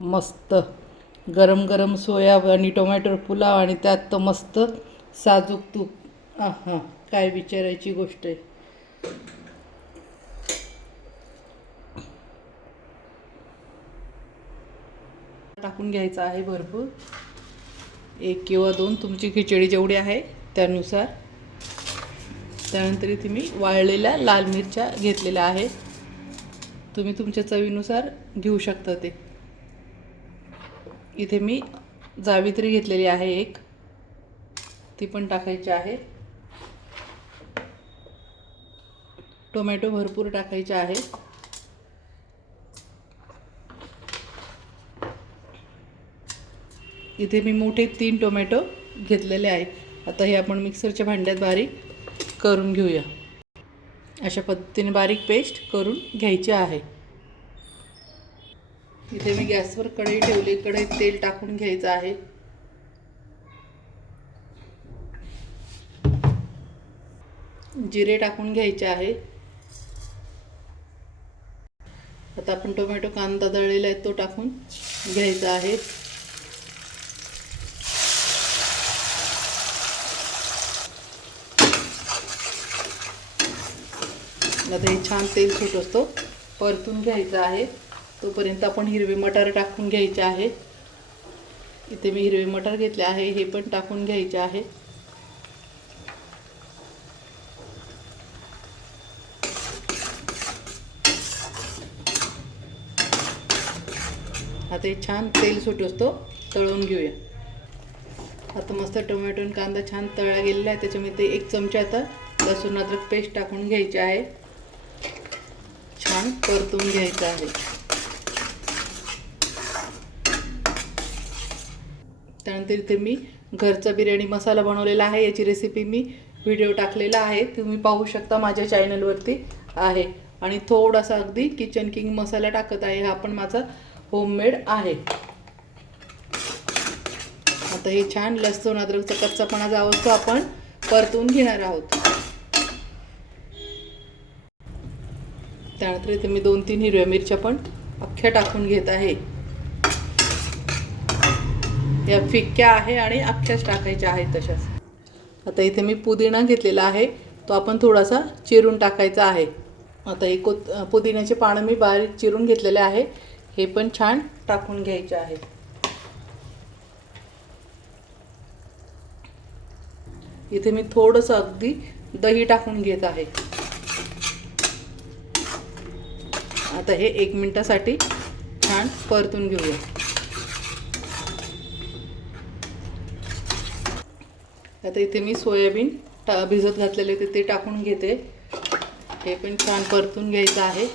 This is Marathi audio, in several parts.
मस्त गरम गरम सोया आणि टोमॅटो पुलाव आणि त्यात तर मस्त साजूक तूप. हां, काय विचारायची गोष्ट आहे. टाकून घ्यायचं आहे भरपूर, 1 किंवा 2 तुमची खिचडी जेवढी आहे त्यानुसार. त्यानंतर इथे मी वाळलेल्या लाल मिरच्या घेतलेल्या आहे, तुम्ही तुमच्या चवीनुसार घेऊ शकता ते. इथे मी जावित्री घेतलेली आहे एक, ती पण टाकायची आहे. टोमॅटो भरपूर टाकायचे आहे. इथे मी मोठे 3 टोमॅटो घेतलेले आहे. आता हे आपण मिक्सरच्या भांड्यात बारीक करून घेऊया. अशा पद्धतीने बारीक पेस्ट करून घ्यायची आहे. इथे मी गॅसवर कढई ठेवली, कढईत तेल टाकून घ्यायचं आहे. जिरे टाकून घ्यायचे आहे. आता आपण टोमॅटो कांदा दळलेला आहे तो टाकून घ्यायचा आहे. आता हे छान तेल सुटतो परतून घ्यायचं आहे. तोपर्यंत आपण हिरवे मटार टाकून घ्यायचे आहे. इथे मी हिरवे मटार घेतले आहे, हे पण टाकून घ्यायचे आहे. आता हे छान तेल सुटतो तळून घेऊया. आता मस्त टोमॅटो आणि कांदा छान तळला गेलेला आहे. त्याच्यामध्ये 1 चमचा आता लसूण अद्रक पेस्ट टाकून घ्यायची आहे. छान परतून घ्यायचं आहे. त्यानंतर इथे मी घरचा बिर्याणी मसाला बनवलेला आहे, याची रेसिपी मी व्हिडिओ टाकलेला आहे, तुम्ही पाहू शकता, माझ्या चॅनलवरती आहे. आणि थोडासा अगदी किचन किंग मसाला टाकत आहे, हा पण माझा होममेड आहे. आता हे छान लसूण अद्रकचा कच्चापणा जावं तो आपण परतून घेणार आहोत. त्यानंतर इथे मी 2-3 हिरव्या मिरच्या पण अख्ख्या टाकून घेत आहे. या फिक्क्या आहे आणि अख्ख्याच टाकायच्या आहेत तशाच. आता इथे मी पुदिना घेतलेला आहे, तो आपण थोडासा चिरून टाकायचा आहे. आता हे पुदिन्याचे पानं मी बारीक चिरून घेतलेले आहे, हे पण छान टाकून घ्यायचे आहे. इथे मी थोडंसं अगदी दही टाकून घेत आहे. आता हे 1 मिनिटासाठी छान परतून घेऊया. आता इथे मी सोयाबीन भिजत घातलेले होते ते टाकून घेते, हे पण छान परतून घ्यायचं आहे.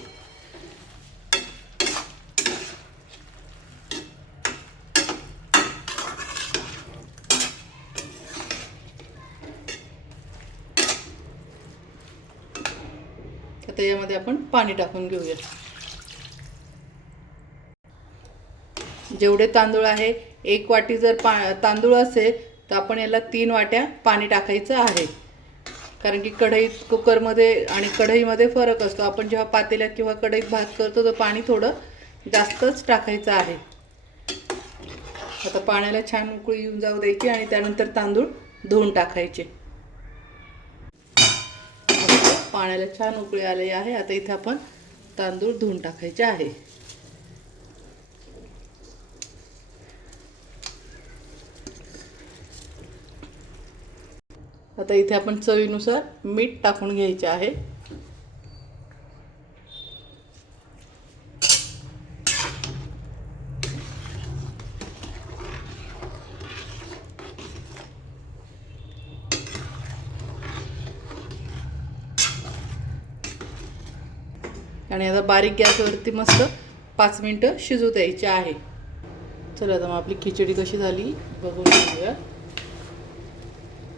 आता यामध्ये आपण पाणी टाकून घेऊया. जेवढे तांदूळ आहे, 1 वाटी जर तांदूळ असेल तर आपण याला 3 वाट्या पाणी टाकायचं आहे. कारण की कढईत, कुकरमध्ये आणि कढईमध्ये फरक असतो. आपण जेव्हा पातेल्यात किंवा कढईत भात करतो तर पाणी थोडं जास्तच टाकायचं आहे. आता पाण्याला छान उकळी येऊन जाऊ द्यायची आणि त्यानंतर तांदूळ धुवून टाकायचे. पाण्याला छान उकळी आली आहे. आता इथे आपण तांदूळ धुवून टाकायचे आहे. आता इथे आपण चवीनुसार मीठ टाकून घ्यायचे आहे. आणि आता बारीक गॅसवरती मस्त 5 मिनिटं शिजू द्यायचे आहे. चला आता मग आपली खिचडी कशी झाली बघून घेऊया.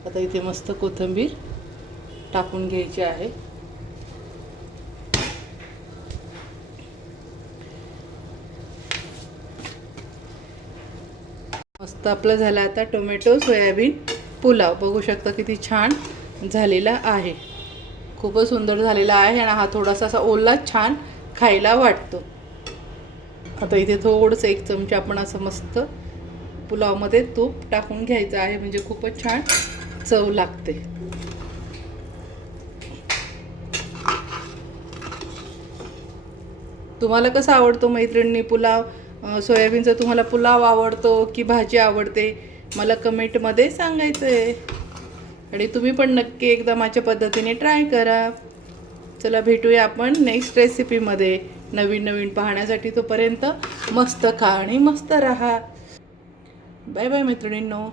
आता इथे मस्त कोथिंबीर टाकून घ्यायची आहे. मस्त आपला झाला आता टोमॅटो सोयाबीन पुलाव. बघू शकता किती छान झालेला आहे, खूपच सुंदर झालेला आहे. आणि हा थोडासा असा ओला छान खायला वाटतो. आता इथे थोडंसं 1 चमचा आपण असं मस्त पुलावमध्ये तूप टाकून घ्यायचं आहे, म्हणजे खूपच छान चव लागते. तुम्हाला कसा आवडतो मैत्रिणी पुलाव? सोयाबीनचा तुम्हाला पुलाव आवडतो की भाजी आवडते? मला कमेंटमध्ये सांगायचं आहे. आणि तुम्ही पण नक्की एकदा माझ्या पद्धतीने ट्राय करा. चला भेटूया आपण नेक्स्ट रेसिपीमध्ये नवीन नवीन पाहण्यासाठी. तोपर्यंत मस्त खा आणि मस्त राहा. बाय बाय मैत्रिणींनो.